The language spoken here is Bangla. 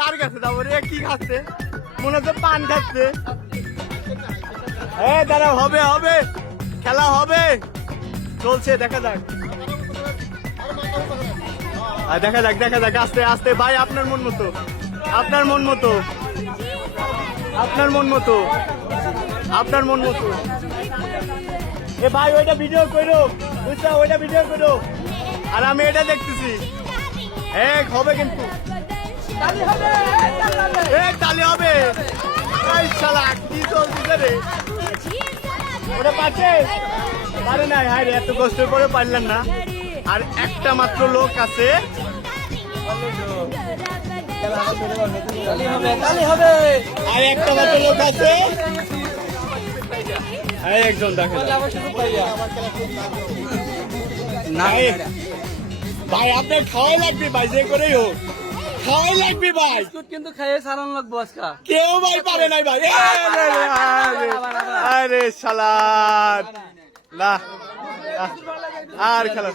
কার কাছে যাবো রে? কি খাচ্ছে? মনে হচ্ছে পান খাচ্ছে। দাঁড়াও, হবে হবে, খেলা হবে, চলছে, দেখা যাক। দেখা যাক দেখা যাক, আস্তে আস্তে ভাই, আপনার মন মতো, আপনার মন মতো, আপনার মন মতো, আপনার মন মতো। এ ভাই ওইটা ভিডিও করো, বুঝছো? ওইটা ভিডিও করো, আর আমি এটা দেখতেছি। হবে কিন্তু, তালি হবে। এই শালা কি চলতেছে রে? ওটা পাচ্ছে পারে নাই, হায় রে, এত কষ্ট করে পারলেন না। আর একটা মাত্র লোক আছে, আর একটা মাত্র লোক আছে, একজন দেখে ভাই, আপনার খাওয়াই লাগবে ভাই, যে করেই হোক খাওয়াই লাগবে ভাই, কিন্তু খাইয়ে সারান লাগবো আজকা। কেউ ভাই পারে নাই ভাই। আরে শালা, না আর খেলা